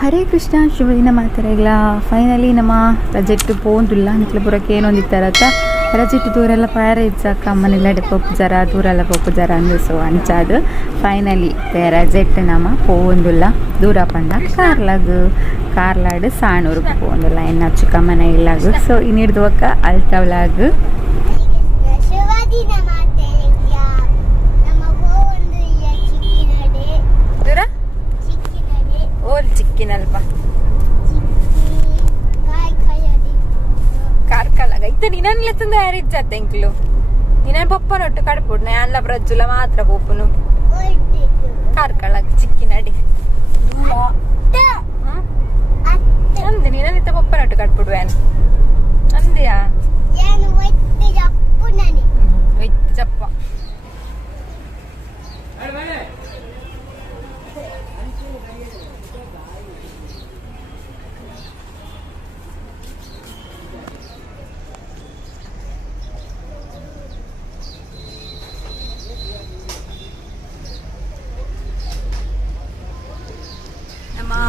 ಹರೇ ಕೃಷ್ಣ ಶುಭ ದಿನ ಮಾತಾಡಲ್ಲ. ಫೈನಲಿ ನಮ್ಮ ರಜೆಟ್ಟು ಪೋಂದುಲ್ಲ ನಿಕ್ಲು ಬರೋಕ್ಕೆ ಏನೊಂದಿತ್ತಾರತ್ತ ರಜೆಟ್ಟು ದೂರೆಲ್ಲ ಪಾರ ಇಚ್ಚಾಕ ಅಮ್ಮನೆಲ್ಲ ಪೊಪ್ಪುಜಾರ ದೂರೆಲ್ಲ ಪೊಪ್ಪುಜಾರ ಅಂದಿಸು ಅಂಚಾದು ಫೈನಲಿ ರಜೆಟ್ಟು ನಮ್ಮ ಪೋಂದುಲ್ಲ ದೂರ ಪಂಡ ಕಾರ್ಲಾಡು ಸಾಣೂರಿಗೆ ಪೋಂದುಲ್ಲ ಎನ್ನ ಚಿಕ್ಕಮ್ಮನ ಇಲ್ಲಾಗು. ಸೊ ಇನ್ನಿಡ್ದು ಒಕ್ಕ ಅಲ್ತವಲಾಗು ಚಿಕ್ಕಿನಲ್ಪ ಕಾರ್ಕಳಗ ಇತ್ತ ನಿನ್ನ ತಂದ ಯಾರಿಜ್ಜಾತ ಎಂಕ್ಲು ನಿನ್ನ ಪಪ್ಪನೊಟ್ಟು ಕಡ್ಪುಡ್ ಎಲ್ಲ ಬ್ರಜ್ಜುಲ ಮಾತ್ರ ಪೋಪುನು ಕಾರ್ಕಳಗ ಚಿಕ್ಕಿನಡಿ ಅಂದೆ ನಿನ್ನ ಪಪ್ಪನೊಟ್ಟು ಕಡ್ಪುಡ್ವೇನು ಅಂದ್ಯಾ ಚಪ್ಪ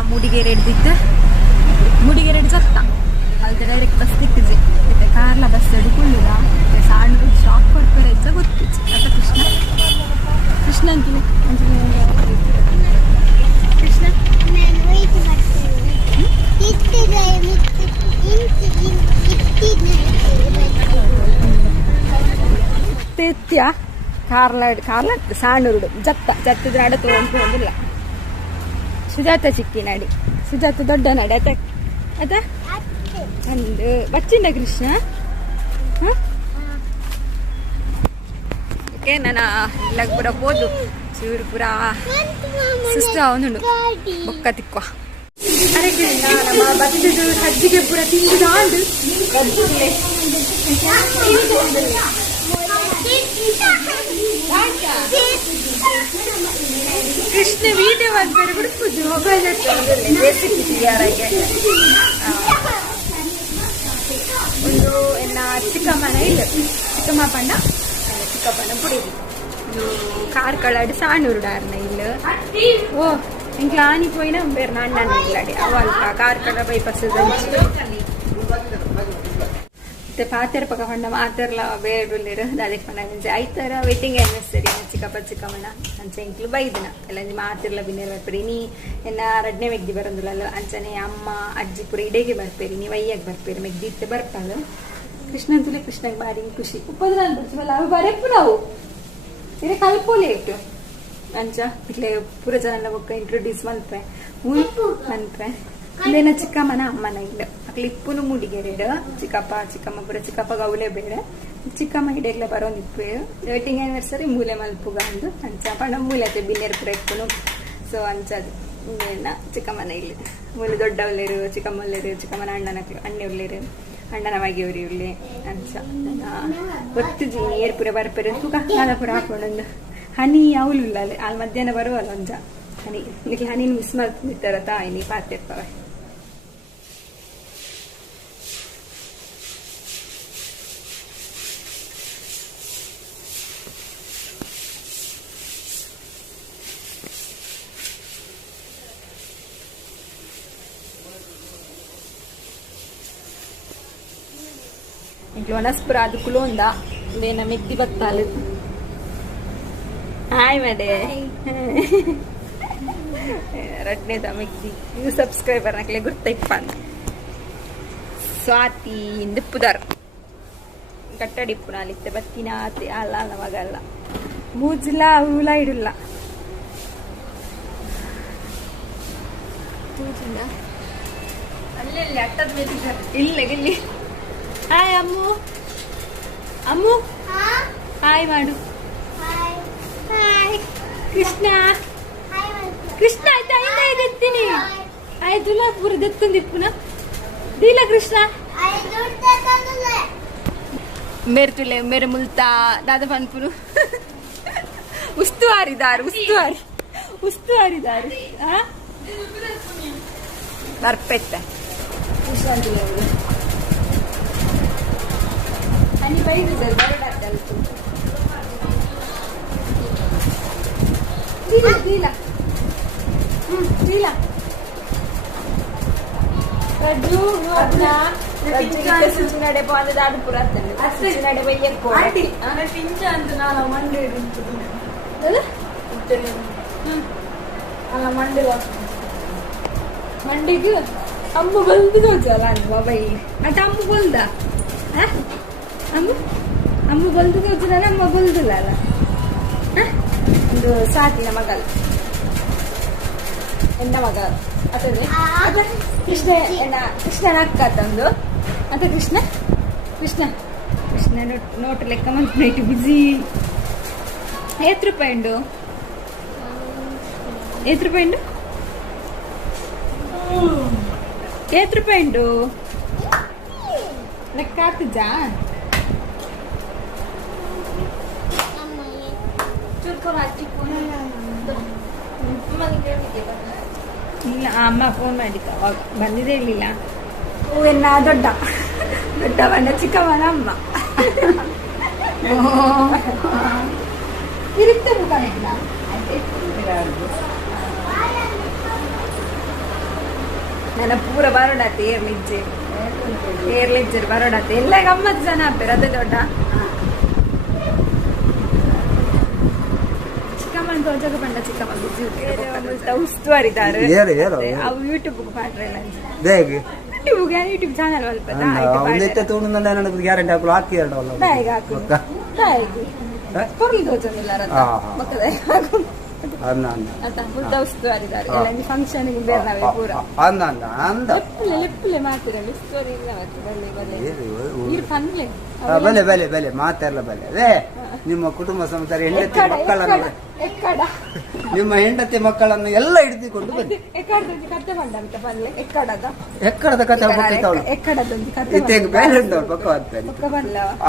ಮೂಡಿಗೆರೆ ಹಿಡ್ದಿತ್ತು ಮೂಡಿಗೆರೆ ಹಿಡ್ದು ಸತ್ತ ಅಲ್ಲಿ ಡೈರೆಕ್ಟ್ ಬಸ್ ತಿಕ್ಕಿದ್ವಿ ಮತ್ತೆ ಕಾರ್ಲ ಬಸ್ ಹಿಡ್ಕೊಳ್ಳಿಲ್ಲ ಮತ್ತೆ ಸಣ್ಣ ಶಾಕ್ ಕೊಡ್ತಾರೆ ಇದ್ದ ಗೊತ್ತಿತ್ತು ಅತ್ತ ಕೃಷ್ಣ ಅಂತೀವಿ ಕೃಷ್ಣ ತೆತ್ಯ ಕಾರ್ಲ ಸಣ್ಣುರುಡು ಜತ್ತದ ನಡ ತಗೊಂಡಿಲ್ಲ ಸುಜಾತ ಚಿಕ್ಕಿ ನಡಿ ಸುಜಾತ ದೊಡ್ಡ ನಡಿ ಅದ ಅಂದು ಬಚ್ಚಿಂದ ಕೃಷ್ಣ ಓಕೆ ನಾನು ಇಲ್ಲಾಗ ಪೂರ ಹೋದು ಚೂರು ಪೂರ ಸುಸ್ತು ಅವನು ಬೊಕ್ಕ ತಿಕ್ಕುವ ಅರೆ ಕೃಷ್ಣ ನಮ್ಮ ಬಚ್ಚದು ಹಜ್ಜಿಗೆ ಪೂರ ತಿಂದು ನಾಡು ಕೃಷ್ಣ ವೀಡಿಯೋ ಮಾಡ್ತಾರೆ ಬಿಡ್ಬೋದು ಮೊಬೈಲ್ ಯಾರಾಗೆ ಒಂದು ಎನ್ನ ಚಿಕ್ಕಮ್ಮನ ಇಲ್ಲ ಚಿಕ್ಕಮ್ಮ ಪಂಡ ಚಿಕ್ಕಪ್ಪನ ಪುಡಿದು ಇದು ಕಾರ್ಕಳಾಡು ಸಾಣೂರುಡಾರ್ನ ಇಲ್ಲ ಓ ಇಂಕ್ಲ ಆನಿ ಪೋಯಿನ ಬೇರೆ ಅಣ್ಣನ ಇಲ್ಲಡಿ ಅವಲ್ಪ ಕಾರ್ಕಳ ಬೈಪಾಸ್ ಮತ್ತೆ ಪಾತೆರ ಪಕ್ಕ ಪಂಡ ಮಾತೆರ್ಲ ಬೇಡುಲ್ಲಿರು ಅದಕ್ಕೆ ಪಂಡ ಐತರ ವೆಡ್ಡಿಂಗ್ ಆನಿವರ್ಸರಿ ಚಿಕ್ಕಪ್ಪ ಚಿಕ್ಕಮ್ಮನ ಅಂಚೆ ಇಂಕ್ಲು ಬೈದಿನ ಎಲ್ಲ ಮಾತಿರ್ಲ ಬಿನ್ನೇರು ಬರ್ಪೇರಿ ನೀ ಎನ್ನ ರಡ್ನೆ ಮೆಗ್ದಿ ಬರೋದಿಲ್ಲ ಅಂಚನೆ ಅಮ್ಮ ಅಜ್ಜಿ ಪುರ ಇಡೆಗೆ ಬರ್ಪೇರಿ ನೀವು ಅಯ್ಯಾಗ ಬರ್ಪೇರಿ ಮೆಗ್ದಿ ಇತ್ತೆ ಬರ್ತಾಳು ಕೃಷ್ಣ ಅಂತಲೇ ಕೃಷ್ಣಗೆ ಬಾರಿ ಖುಷಿ ಉಪ್ಪದ್ರ ಅನ್ಬಿಡ್ತೀವಲ್ಲ ಅವು ಬರೆಪ್ಪು ನಾವು ಇರೇ ಕಲ್ಪೋಲೆ ಇಟ್ಟು ಅಂಚ ಇಟ್ಲೆ ಪೂರ ಜನ ಬೊಕ್ಕ ಇಂಟ್ರೊಡ್ಯೂಸ್ ಮಲ್ಪೆ ಮನ್ಪೆ ಇಲ್ಲೇನ ಚಿಕ್ಕಮ್ಮನ ಅಮ್ಮನ ಇಲ್ಲ ಅಕ್ಲಿ ಇಪ್ಪುನು ಮೂಡಿಗೆರೆ ಚಿಕ್ಕಪ್ಪ ಚಿಕ್ಕಮ್ಮ ಪೂರ ಚಿಕ್ಕಪ್ಪ ಗೌಲೆ ಬೇಡ ಚಿಕ್ಕಮ್ಮ ಇಡೆಗ್ಲ ಬರೋಂದಿಪ್ಪು ವೆಡ್ಡಿಂಗ್ ಆನಿವರ್ಸರಿ ಮೂಲೆ ಮಲ್ಪುಗ ಅಂದು ಅಂಚ ಪಂಡ ಮೂಲೆ ಆಯ್ತು ಬಿನ್ನೇರು ಪೂರ ಇಪ್ಪುನು ಸೊ ಅಂಚದು ಇನ್ನೇನ ಚಿಕ್ಕಮ್ಮನ ಇಲ್ಲಿ ಮೂಲೆ ದೊಡ್ಡ ಒಳ್ಳೆರು ಚಿಕ್ಕಮ್ಮ ಒಳ್ಳೆರು ಚಿಕ್ಕಮ್ಮನ ಅಣ್ಣೆ ಒಳ್ಳೆರು ಅಣ್ಣನ ವಾಗಿ ಉಳ್ಳಿ ಅಂಚ ಗೊತ್ತಿದ್ವಿ ಏರ್ ಪೂರ ಬರ್ಪೇರು ತೂಕ ಕಾಲ ಪೂರ ಹಾಕೊಂಡೊಂದು ಹನಿ ಅವಳು ಇಲ್ಲ ಅಲ್ಲಿ ಅಲ್ಲಿ ಮಧ್ಯಾಹ್ನ ಬರುವಲ್ಲ ಒಂಜ ಹನಿ ಇದಕ್ಕೆ ಹನಿ ಮಿಸ್ ಮಾಡ್ತಿರ್ತಾರ ತಾಯಿ ನೀ ಪಾತಿರ್ತಾವೆ ఇంట్లో వనస్పుర అదుకులో ఉందా నేను మెగ్ది బత్తాలు ಹಾಯ್ ಮಡೆ ರಡ್ನೇದ ಮೆಗ್ದಿ ನೀವು ಸಬ್ಸ್ಕ್ರೈಬರ್ ನಕ್ಲೆ ಗುರ್ತೈಪ್ಪ ಸ್ವಾತಿ ಇಂದಿಪ್ಪುದಾರ್ ಕಟ್ಟಡಿಪ್ಪು ನಾಲಿತ್ತೆ ಬತ್ತಿನ ಆತಿ ಅಲ್ಲ ನಮಗಲ್ಲ ಮೂಜಿಲ್ಲ ಹೂಲ ಇಡಲ್ಲ ಅಲ್ಲೆಲ್ಲಿ ಅಟ್ಟದ ಮೇಲೆ ಇಲ್ಲ ಗಿಲ್ಲಿ ಹಾಯ್ ಅಮ್ಮು ಅಮ್ಮು ಹಾಯ್ ಮಾಡು ಕೃಷ್ಣ ಕೃಷ್ಣ ಆಯ್ತಾ ಇದೆತ್ತೀನಿ ಆಯ್ತುಲ್ಲ ಪೂರ ದತ್ತಂದಿಪ್ಪುನ ದೀಲ ಕೃಷ್ಣ ಮೇರೆ ತುಲೆ ಮೇರೆ ಮುಲ್ತಾ ದಾದ ಪನ್ಪುರು ಉಸ್ತುವಾರಿದಾರು ಬರ್ಪೆತ್ತ ಹನಿ ಬೈದು ಸರ್ ಬರಡಾಯ್ತು Dila. Dila. ನಡೆ ಬಂದ ಅದು ಪುರಾತ ನಡೆ ಬೈಯಕ್ಕೆ ಪಿಂಚ ಅಂತ ನಾನು ಮಂಡಿ ಅಲ್ಲ ಮಂಡಿಗೆ ಅಮ್ಮ ಬಂದು ತೋಚಲ್ಲ ಬಾಬಾಯಿ ಅಟ ಅಮ್ಮ ಬಲ್ದ ಅಮ್ಮ ಬಲ್ದು ತೋಚಲ್ಲ ಅಮ್ಮ ಬಲ್ದಿಲ್ಲ ಅಲ್ಲ ಒಂದು ಸಾಕಿನ ಮಗಲ್ ಹೆಣ್ಣ ಮಗ ಅತಂದ್ರೆ ಕೃಷ್ಣನ ಅಕ್ಕ ತಂದು ಅಂತ ಕೃಷ್ಣ ನೋಟ್ ಲೆಕ್ಕ ಮಂತ್ ಬಿಜಿ ₹8 ಉಂಡು ₹8 ಉಂಡು ಲೆಕ್ಕ ಆಗ್ತಿದ್ಜಾ ಇಲ್ಲ ಅಮ್ಮ ಫೋನ್ ಮಾಡಿದ್ದ ಅವಾಗ ಬಂದಿದೆ ಇರ್ಲಿಲ್ಲ ಹೂವೆನ್ನ ದೊಡ್ಡ ಬಣ್ಣ ಚಿಕ್ಕಮ್ಮನ ಅಮ್ಮ ಇರುತ್ತೆ ಮುಖ ನನ್ನ ಪೂರ ಬರೋಡಾತೆ ಏರ್ಲಿಜ್ಜರ್ ಬರೋಡಾತೆ ಎಲ್ಲ ಗಮ್ಮತ್ ಜನ ಹಾಕ್ತಾರೆ ಅದೇ ದೊಡ್ಡ ಚಿಕ್ಕಮ್ಮನ ತೋಜಕ ಬಂಡ ಚಿಕ್ಕಮ್ಮ ಬಿಜಿ ಉಸ್ತುವಾರಿದ್ದಾರೆ ಅವು ಯೂಟ್ಯೂಬ್ ಪಾಡ್ರಲ್ಲ ಯೂಟ್ಯೂಬ್ ಚಾನಲ್ ಗ್ಯಾರಂಟಿ ಪೊರ್ಲಿ ತೋಚಂದಿಲ್ಲ ಮಕ್ಕಳೇ ಉಸ್ತುವಾರಿದ್ದಾರೆ ಫಂಕ್ಷನ್ ಬೇರೆ ನಾವೇ ಪೂರ ಲೆಪ್ಪಲೆ ಮಾಡ್ತೀರಲ್ಲ ಉಸ್ತುವಾರಿ ಇಲ್ಲ ಬಲೆ ಬಲೆ ಬಲೆ ಮಾತೆಲ್ಲ ಬಲೆ ನಿಮ್ಮ ಕುಟುಂಬ ಸಂಸಾರ ಹೆಂಡತಿ ಮಕ್ಕಳನ್ನು ನಿಮ್ಮ ಹೆಂಡತಿ ಮಕ್ಕಳನ್ನು ಎಲ್ಲ ಹಿಡಿದುಕೊಂಡು ಬನ್ನಿ ಎಕ್ಕಡದ ಕಥೆ ಇತ್ತೇಗ ಬೇರೆ ಉಂಟವಳು ಪಕ್ಕ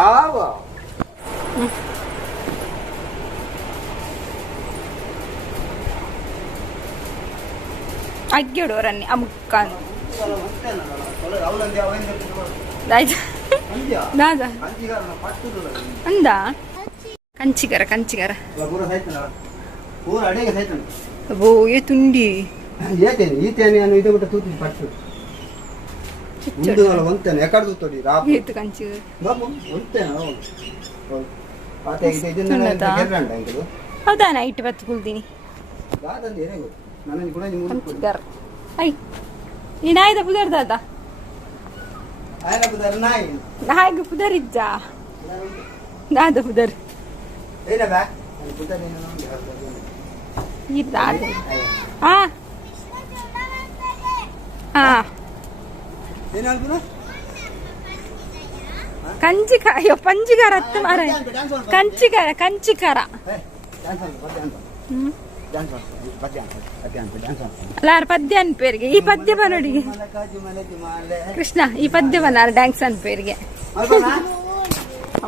ಆವ ಅಗ್ಗಿಡೋರನ್ನಿ ಅಮುಕ್ಕ ಅಂದ ಕಂಚಿಗರ ಓ ಏ ತುಂಡಿ ಹೌದಾ ನೈಟ್ ಬತ್ತು ಕುಲ್ದೀನಿ ನೀನಾಯ್ದ ಪುದರ್ದ ನಾಯಿಗೆ ಪುದರಿಜ್ಜ ನಾದ ಪುದರ್ ಕಂಚಿಕಾರ ಪಂಚಿಕಾರ ಹತ್ತು ಮಾರ ಕಂಚಿಕಾರ ಅಲ್ಲಾರ ಪದ್ಯ ಅನ್ಪೇರಿಗೆ ಈ ಪದ್ಯ ಬನ್ನೋಡಿಗೆ ಕೃಷ್ಣ ಈ ಪದ್ಯ ಬನ್ನಾರ ಡ್ಯಾನ್ಸ್ ಅನ್ಪೇರಿಗೆ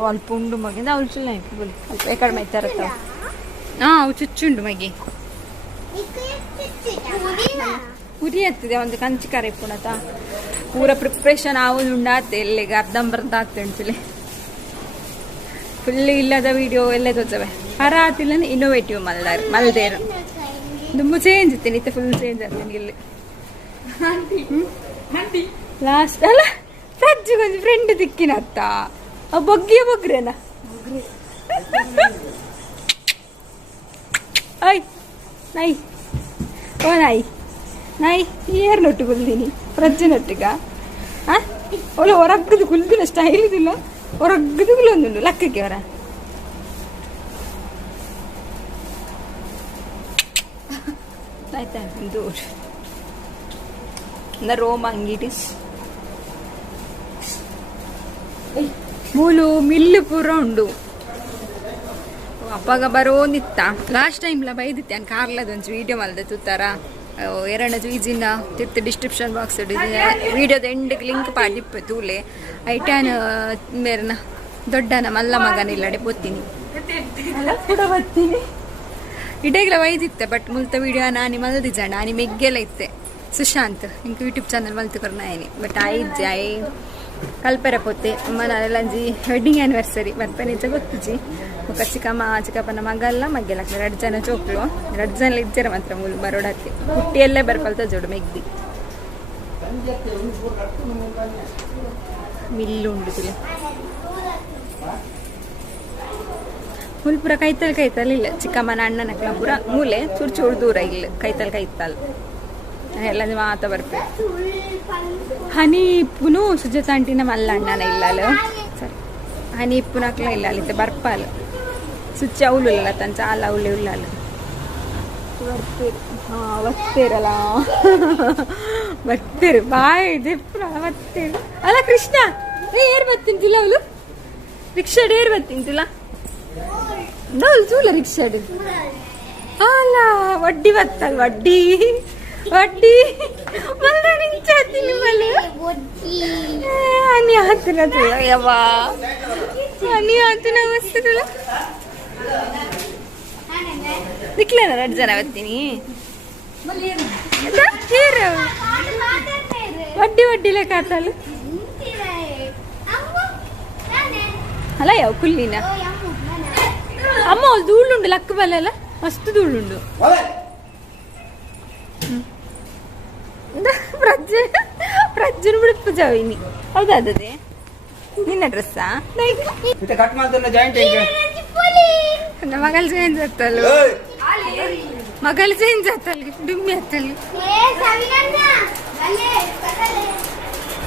ಅಲ್ಪ ಉಂಡು ಮಗಿಂದ ಅವಳು ಚುಲ್ಲ ಅಲ್ಪ ಕಡಿಮೆ ತರತ್ತ ಅವು ಚುಚ್ಚುಂಡು ಮಗಿ ಉರಿ ಹತ್ತಿದೆ ಒಂದು ಕಂಚಿಕಾರ ಇಪ್ಪುಣತ ಪೂರ ಪ್ರಿಪ್ರೇಷನ್ ಆವುದು ಉಂಡಾತೆ ಎಲ್ಲಿಗೆ ಅರ್ಧಂಬರ್ಧ ಆಗ್ತದೆ ಉಂಟುಲೆ ಫುಲ್ ಇಲ್ಲದ ವಿಡಿಯೋ ಎಲ್ಲ ತೋಚವೆ ಹರ ಆತಿಲ್ಲ ಇನ್ನೋವೇಟಿವ್ ಮಲ್ದೇರು ತುಂಬ ಚೇಂಜ್ ಇತ್ತೇನೆ ಇತ್ತ ಫುಲ್ ಚೇಂಜ್ ಆಗ್ತೇನೆ ಇಲ್ಲಿ ಲಾಸ್ಟ್ ಅಲ್ಲ ಸಜ್ಜಿಗೊಂದು ಫ್ರೆಂಡ್ ದಿಕ್ಕಿನ ಅತ್ತ ಬೊಗ್ರೇನ ಐ ನೈ ಓ ನಾಯಿ ಏರ್ನೊಟ್ಟು ಕುಲ್ದೀನಿ ಪ್ರಜ್ಜನೊಟ್ಟಿಗ ಒಳ್ಳೆ ಹೊರಗದು ಕುಲ್ದಿಲ್ಲ ಸ್ಟೈಲ್ ಇದಿಲ್ಲ ಹೊರಗದು ಕುಲ್ಲೊಂದುಂಡು ಲಕ್ಕಕ್ಕೆ ಅವರ ಆಯ್ತಾ ದೂರ ರೋಮ ಅಂಗಡಿ ಮೂಲು ಮಿಲ್ಲು ಪೂರ ಉಂಡು ಅಪ್ಪಗ ಬರೋಂದಿತ್ತ ಲಾಸ್ಟ್ ಟೈಮ್ಲ ಬೈದಿತ್ತೆ ನಾನು ಕಾರ್ಲದೊಂದು ವಿಡಿಯೋ ಮಲ್ದೆ ತುತ್ತಾರ ಎರಡನೇದು ಈಜಿನ ತಿತ್ತು ಡಿಸ್ಕ್ರಿಪ್ಷನ್ ಬಾಕ್ಸ್ ವಿಡಿಯೋದ ಎಂಡಿಗೆ ಲಿಂಕ್ ಪಾಡಿಪ್ಪೆ ತೂಲೆ ಐಟ್ಯಾನ್ ಮೇರನ ದೊಡ್ಡನ ಮಲ್ಲ ಮಗನಿಲ್ಲಡೆ ಬತ್ತೀನಿ ಕೂಡ ಬರ್ತೀನಿ ಇಡೇಗ್ಲ ವೈದಿತ್ತೆ ಬಟ್ ಮುಲ್ತ ವಿಡಿಯೋ ನಾನಿ ಮಲ್ದಿ ಜನ ನಾನಿ ಮೆಗ್ಗೆಲ್ಲ ಇತ್ತೆ ಸುಶಾಂತ್ ಇಂಕ ಯೂಟ್ಯೂಬ್ ಚಾನಲ್ ಮಲ್ತು ಕೊರ್ನಾಯನಿ ಬಟ್ ಆಯ್ಜಿ ಆಯ್ ಕಲ್ಪೆರ ಪೊತ್ತೆ ಮನೆಲ್ಲಂಜಿ ವೆಡ್ಡಿಂಗ್ ಆ್ಯನಿವರ್ಸರಿ ಬರ್ಪೆ ನಿಜ ಗೊತ್ತುಜಿ ಮುಖ ಚಿಕ್ಕಪ್ಪನ ಮಗಲ್ಲ ಮಗ್ಗೆಲ್ಲ 2 ಜನ ಚೋಕ್ಲು 2 ಜನ ಇಜ್ಜರ ಮಾತ್ರ ಮೂಲು ಬರೋಡಕ್ಕೆ ಹುಟ್ಟಿಯಲ್ಲೇ ಬರ್ಪಲ್ತ ಜೋಡು ಮೆಗ್ದಿ ಮಿಲ್ಲುಂಡುದಿಲ್ಲ ಫುಲ್ ಪೂರ ಕೈತಲ್ ಇಲ್ಲ ಚಿಕ್ಕಮ್ಮನ ಅಣ್ಣನ ಪೂರ ಮೂಲೆ ಚೂರು ಚೂರು ದೂರ ಇಲ್ಲ ಕೈತಲ್ ಎಲ್ಲ ಮಾತ ಬರ್ಪೆ ಹನಿ ಇಪ್ಪುನು ಸುಜಾತ ಆಂಟಿನ ಮಲ್ಲ ಅಣ್ಣನ ಇಲ್ಲ ಸರಿ ಹನಿ ಇಪ್ಪುನಕ್ಲ ಇಲ್ಲ ಅಲ್ಲಿತ್ತೆ ಬರ್ಪಾಲ ಸುಚ್ಚ ಅವಳು ತಂಚ ಅಲ್ಲ ಅವಳೆ ಉಳ್ಳಾಲ ಬರ್ತೀರಲ್ಲ ಬರ್ತೀರಿ ಬಾಯ್ ದೆಪ್ಪುರ ಬರ್ತೀರಿ ಅಲ್ಲ ಕೃಷ್ಣ ಏರ್ ಬರ್ತಿಂತಿಲ್ಲ ಅವಳು ರಿಕ್ಷಾಡ್ ಏರ್ ಬರ್ತಿಂತಿಲ್ಲ ನೋಲ್ ಚೂಲ ರಿಕ್ಷಾಡ್ ಅಲ್ಲ ವಡ್ಡಿ ಬತ್ತಲ್ ವಡ್ಡಿ ಹನಿ ಹಾತನ ತುಳ ಯವ್ವ ಹನಿ ಹಾತನ ಮಸ್ತ್ ತುಳ ದಿಕ್ಲೇನ 2 ಜನ ಬರ್ತೀನಿ ವಡ್ಡಿ ಲೆಕ್ಕ ಆತಲ್ಲ ಅಲ್ಲ ಯಾವ ಕುಲ್ಲಿನ ಅಮ್ಮ ಧೂಳುಂಡು ಲಕ್ಕ ಬಲ್ಲ ಮಸ್ತ್ ಧೂಳುಂಡು ಪ್ರಜ್ಜನ್ ಬಿಡಪ್ಪ ಜಾವಿನಿ ಹೌದಾದದೆ ನಿನ್ನ ಡ್ರೆಸ್ಸಾ ಮಗಳು ಚೇಂಜ್ ಆತಲ್ಲ ಡುಮ್ಮಿ ಆತಲ್ಲ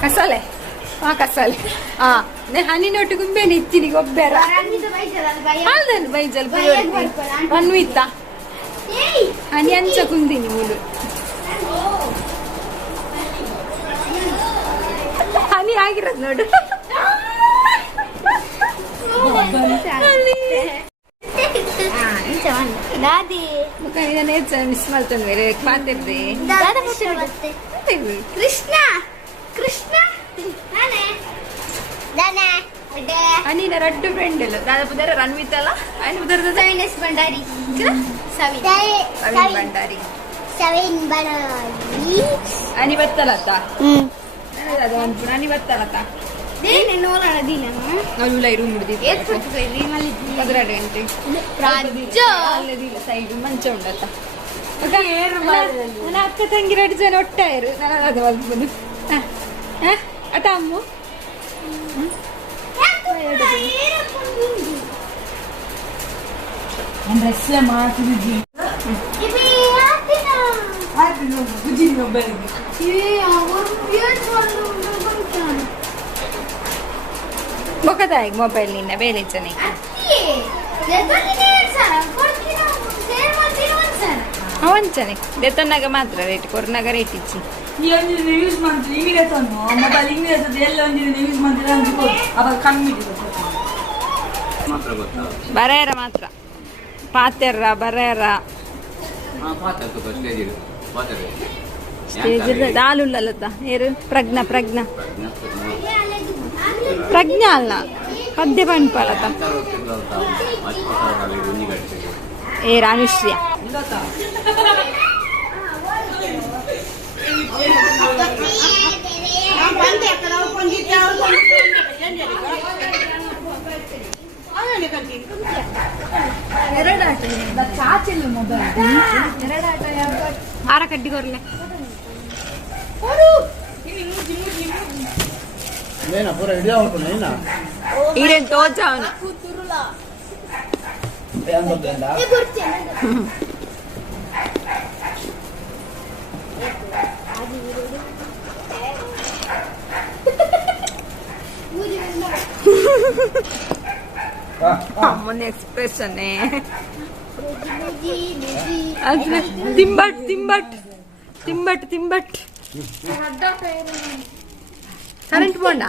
ಕಸಾಲೆ ಕಸಾಲೆ ಹನಿನೊಟ್ಟು ಗುಂಬೇನೆ ಇಚ್ಚಿನಿ ಗೊಬ್ಬರ ಅಲ್ದನ್ನು ಬೈಜಲ್ ಅನ್ವಿತ ಹನಿ ಅಂಚ ಕುಂದಿನಿ ಮೂಲು ಹನಿ ಆಗಿರೋದು ನೋಡು ಮಿಸ್ ಮಾಡ್ತಾನೆ ಬೇರೆ ಮಾತಿರ್ದೆ ಕೃಷ್ಣ ಹನಿನ 2 ಫ್ರೆಂಡ್ ಇಲ್ಲ ದಾದ ಪುದರ ರನ್ವಿತ್ ಅಲ್ಲ ఆయన ಪುದರದ ಭಂಡಾರಿ ಭಂಡಾರಿ ಭಂಡಾರಿ ಹನಿ ಬತ್ತಲತ್ತ ಅದು ಒಂದು ಹನಿ ಬತ್ತಲತ್ತ ರೂಮ್ ಸೈಡ್ ಮಂಚ ಉಂಡತ್ತ ನನ್ನ ಅಕ್ಕ ತಂಗಿ 2 ಜನ ಒಟ್ಟಾಯರು ನಾನು ಬಂದು ಅಟ ಅಮ್ಮು ಬೊಕದಾಗಿ ಮೊಬೈಲ್ ನಿನ್ನ ಬೇರೆ ಜನ ಅವಂಚನೆ ದೆತನ್ನಾಗ ಮಾತ್ರ ರೇಟ್ ಕೊರ್ನಾಗ ರೇಟ್ ಇಚ್ಚಿ ಬರೆಯರ ಮಾತ್ರ ಪಾತೆರ ಬರೆಯರ ಸ್ಟೇಜ್ ದಾಲುಲ್ಲತ್ತ ಏರು ಪ್ರಜ್ಞಾ ಅಲ್ಲ ಪದ್ಯ ಪಂಪಲತ ಏರು ಅನುಶ್ರಿಯ ಆರ ಕಡ್ಡಿ ಕೊರ್ಲೆ ಈರೇನ್ ತೋಚ ಅವನು ಅಮ್ಮನ ಎಕ್ಸ್ಪ್ರೆಷನ್ ತಿಂಬಟ್ ಕರೆಂಟ್ ಬೋಂಡ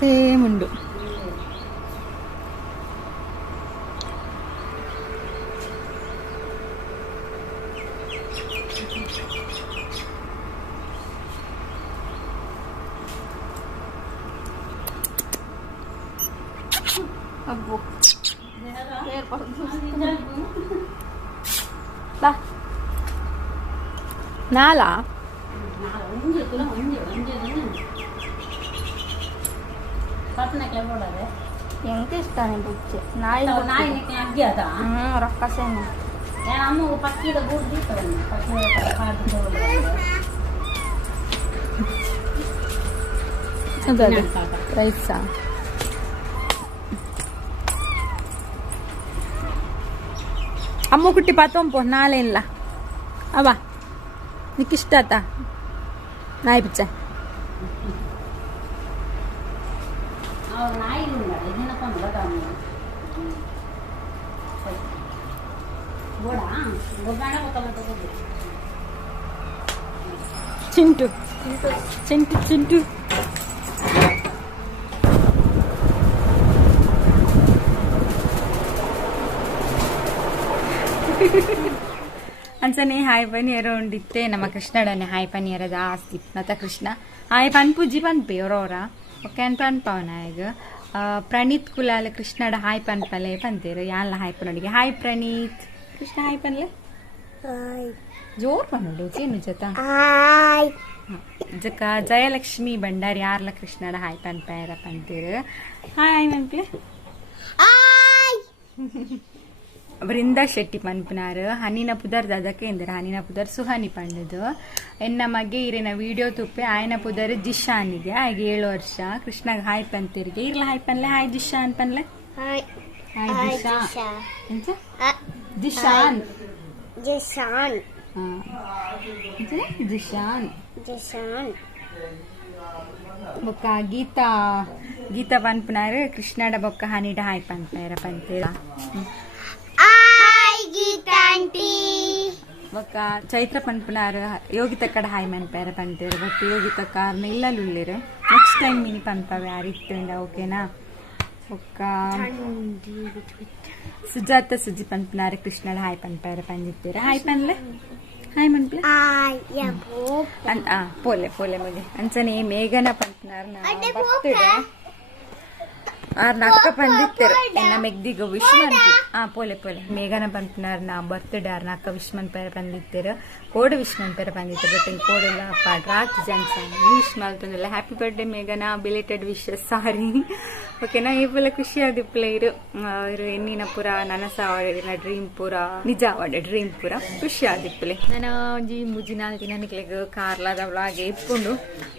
ಸೇಮ್ ಉಂಡು ಅಬ್ಬು ಬಾ ನಾಲ ಎಂತ ಇಷ್ಟಾನೆ ಬುಚ್ಚೆ ನಾಯಿ ರೊಕ್ಕಸೇನೆ ರೈಸ ಅಮ್ಮ ಕುಟ್ಟಿ ಪಾತೊಂಪು ನಾಳೆ ಇಲ್ಲ ಅವ ನಿಕ್ಕಿಷ್ಟ ಆತ ನಾಯಿ ಪಿಚ್ಚ ಚಿಂಟು ಚಿಂಟು ಚಿಂಟು ಅಂಚನೆ ಹಾಯ್ ಪನಿಯರ ಉಂಡಿತ್ತೆ ನಮ್ಮ ಕೃಷ್ಣಡನೆ ಹಾಯ್ ಪನಿಯರ ಜಾಸ್ತಿ ನತ ಕೃಷ್ಣ ಹಾಯ್ ಪನ್ ಪೂಜಿ ಪನ್ಪೆ ಅವರವರ ಓಕೆ ಅನ್ ಪನ್ಪವನ ಈಗ ಪ್ರಣೀತ್ ಕುಲಾಲ ಕೃಷ್ಣಡ ಹಾಯ್ ಪನ್ಪಲೆ ಪಂತೇರು ಯಾನ್ಲ ಹಾಯ್ ಪನೊಡಿಗೆ ಹಾಯ್ ಪ್ರಣೀತ್ ಕೃಷ್ಣ ಹಾಯ್ ಪನ್ಲೆ ಜೋರ್ ಪನ್ನೋಡು ಚೇನು ಜೊತ ಜಕ ಜಯಲಕ್ಷ್ಮಿ ಭಂಡಾರಿ ಯಾರ್ಲ ಕೃಷ್ಣಡ ಹಾಯ್ ಪನ್ಪೇರ ಪಂತೇರು ಹಾಯ್ ಮನ್ಪ್ಲೆ ಬೃಂದಾ ಶೆಟ್ಟಿ ಪನ್ಪನಾರು ಹನಿನ ಪುದರ್ ದದಕ್ಕೆ ಎಂದರೆ ಹನಿನ ಪುದರ್ ಸುಹಾನಿ ಪಂಡದು ಎನ್ನ ಮಗೆ ಇರಿನ ವಿಡಿಯೋ ತುಪ್ಪೆ ಆಯ್ನ ಪುದರ್ ಜಿಶಾನಿಗೆ ಆಯ್ಗೆ 7 ವರ್ಷ ಕೃಷ್ಣಗ್ ಹಾಯ್ ಪಂತಿರ್ಗೆ ಇರ್ಲ ಹಾಯ್ ಪನ್ಲೆ ಹಾಯ್ ಜಿಶಾ ಅನ್ಪನ್ಲೆ ಹಾಯ್ ಜಿಶಾ ಎಂತ ಜಿಶಾನ್ ಜಿಶಾನ್ ಜಿಶಾನ್ ಜಿಶಾನ್ ಬೊಕ್ಕ ಗೀತಾ ಪನ್ಪನಾರು ಕೃಷ್ಣಡ ಬೊಕ್ಕ ಹನಿಡ ಹಾಯ್ ಪನ್ಪೇರ ಪಂತೀರ ಬೊಕ್ಕ ಚೈತ್ರ ಪನ್ಪನಾರು ಯೋಗಿತ ಕಡ ಹಾಯ್ ಮನ್ಪೇರ ಪಂತೇರು ಬಟ್ ಯೋಗಿತ ಕಾರ್ನ ಇಲ್ಲುಳ್ಳಿರು ನೆಕ್ಸ್ಟ್ ಟೈಮ್ ಮಿನಿ ಪನ್ಪವೆ ಯಾರಿತ್ತೇಂಡ ಓಕೆನಾ ಬೊಕ್ಕ ಸುಜಾತ ಸುಜಿ ಪನ್ಪನಾರು ಕೃಷ್ಣಡ ಹಾಯ್ ಪನ್ಪೇರ ಪಂದಿತ್ತೀರ ಹಾಯ್ ಪನ್ಲೆ ಹಾಯ್ ಮನ್ಪ್ಲೆ ಪೋಲೆ ಪೋಲೆ ಮುಗಿ ಅಂಚನೆ ಮೇಘನ ಪನ್ಪನಾರು ಬರ್ತಿಡೆ ಅಕ್ಕ ಬಂದಿತ್ತೇರು ಎನ್ನ ಮೆಗ್ದಿಗ ವಿಶ್ ಮನ್ಪಿ ಪೋಲೆ ಪೋಲೆ ಮೇಘನ ಪಂಪನಾರ್ ನಾ ಬರ್ತ್ಡೇ ಆರ್ನ ಅಕ್ಕ ವಿಶ್ ಮನ್ಪೇರ ಬಂದಿತ್ತೇರು ಕೋಡ್ ವಿಶ್ ಮನ್ಪೇರ ಬಂದಿತ್ತು ಬಟ್ ಕೋಡೆಲ್ಲ ರಾತ್ ಜನ್ಸ ವಿಶ್ ಮಲ್ತಂದಲ್ಲ ಹ್ಯಾಪಿ ಬರ್ಡೇ ಮೇಘನ ಬಿಲೇಟೆಡ್ ವಿಶಸ್ ಸಾರಿ ಓಕೆನಾ ಇವೆಲ್ಲ ಖುಷಿ ಆದಿಪ್ಪಲ ಇರು ಎನ್ನಿನ ಪುರ ನನಸ ಆಡಿನ ಡ್ರೀಮ್ ಪೂರ ನಿಜ ಆವಡೆ ಡ್ರೀಮ್ ಪೂರ ಖುಷಿ ಆದಿಪ್ಪಲೆ ನಾನು ಒಂಜಿ ಮುಜಿ 4 ದಿನ ನಿಕ್ಲೆಗ್ ಕಾರ್ಲಾದ ವ್ಲಾಗ್ ಇಪ್ಪುಂಡು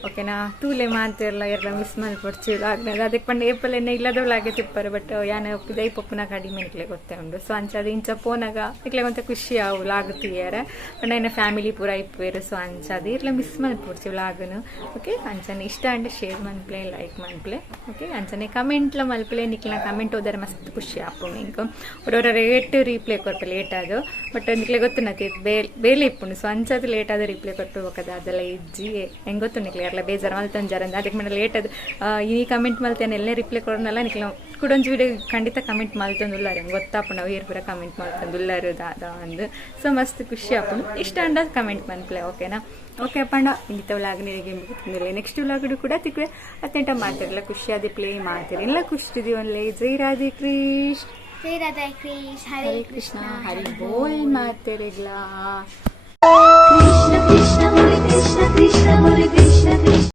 ಓಕೆನಾ ತೂಲೆ ಮಾತಿರ್ಲ ಎಲ್ಲ ಮಿಸ್ ಮಲ್ಪಡ್ಚಿ ವ್ಲಾಗ್ನಾಗ ಅದಕ್ಕೆ ಪಂಡ ಏಪಲೆನ್ನ ಇಲ್ಲದ ವ್ಲಾಗೆ ತಿಪ್ಪರು ಬಟ್ ಯಾನ ದೈ ಪಪ್ಪುನ ಕಡಿಮೆ ನಿಕ್ಲೆ ಗೊತ್ತೇ ಉಂಡು ಸೊ ಅಂಚದ ಇಂಚ ಫೋನಾಗ ನಿಕ್ಲೆ ಒಂತ ಖುಷಿ ಆವು ವ್ಲಾಗ್ ತೀಯರ ಪಂಡ ಏನ ಫ್ಯಾಮಿಲಿ ಪೂರ ಇಪ್ಪೇರು ಸೊ ಅಂಚದ ಇರ್ಲ ಮಿಸ್ ಮಲ್ಪಡ್ಚಿ ವ್ಲಾಗ್ನು ಓಕೆ ಅಂಚನೆ ಇಷ್ಟ ಅಂಡ್ ಶೇರ್ ಮನ್ಪ್ಲೆ ಲೈಕ್ ಮನ್ಪ್ಲೆ ಓಕೆ ಅಂಚನೆ ಕಮೆಂಟ್ಲ ಮಲ್ಪಲೆ ನಿಕ್ಲ ಕಮೆಂಟ್ ಹೋದರೆ ಮಸ್ತ್ ಖುಷಿ ಆಪುಂಡು ಇಂಕ ಒರೊರ ರೇಟ್ ರೀಪ್ಲೇ ಕೊಟ್ಟು ಲೇಟ್ ಆದು ಬಟ್ ನಿಕ್ಲೆ ಗೊತ್ತು ನತಿ ಬೇಲೆ ಇಪ್ಪುಂಡು ಸೊ ಅಂಚದ ಲೇಟ್ ಆದ ರಿಪ್ಲೈ ಕೊಟ್ಟು ಹೋಗದ ಅದೆಲ್ಲ ಇಜ್ಜಿ ಹೆಂಗ್ ಗೊತ್ತು ನಿಕ್ಲೆ ಯಾರಲ್ಲ ಬೇಜಾರು ಮಲ್ತಂಜಾರಂದ ಅದಕ್ಕೆ ಮೇಲೆ ಲೇಟ್ ಅದು ಈ ಕಮೆಂಟ್ ಮಲ್ತೇನೆ ಎಲ್ಲೇ ರಿಪ್ಲೈ ಕೊಡೋನಲ್ಲ ನಿಕ್ಲೆ ಕುಡೊಂಜಿ ವಿಡಿಯೋ ಖಂಡಿತ ಕಮೆಂಟ್ ಮಲ್ತಂದುಲ್ಲಾರ ಹೆಂಗೆ ಗೊತ್ತಾಪು ನಾವು ಏರ್ ಪೂರ ಕಮೆಂಟ್ ಮಲ್ತಂದುಲ್ಲಾರು ದಾದ ಅಂದು ಸೊ ಮಸ್ತ್ ಖುಷಿ ಆಪುಂಡು ಇಷ್ಟ ಅಂಡ ಕಮೆಂಟ್ ಮನ್ಪ್ಲೆ ಓಕೆನಾ ಓಕೆ ಅಪ್ಪಣ್ಣ ಇಂಥ ವ್ಲಾಗ್ ನಿನಗೆ ಮುಗಿತಿಲ್ಲ ನೆಕ್ಸ್ಟ್ ವ್ಲಾಗ್ ಕೂಡ ತಿಕ್ರೆ ಅತ್ತೆಂಟ ಮಾತಿರಲ್ಲ ಖುಷಿ ಆದಿಪ್ಲೆ ಮಾತಿರಿ ಎಲ್ಲ ಖುಷಿ ಒಳ್ಳೆ ಜೈ ರಾಧೆ ಕೃಷ್ಣ ಹರೇ ಕೃಷ್ಣ ಹರಿ ಬೋಲ್ ಮಾತಿರಿಲ್ಲ ಕೃಷ್ಣ ಕೃಷ್ಣ ಮುರಿ ಕೃಷ್ಣ ಕೃಷ್ಣ ಮುರಿ ಕೃಷ್ಣ ಕೃಷ್ಣ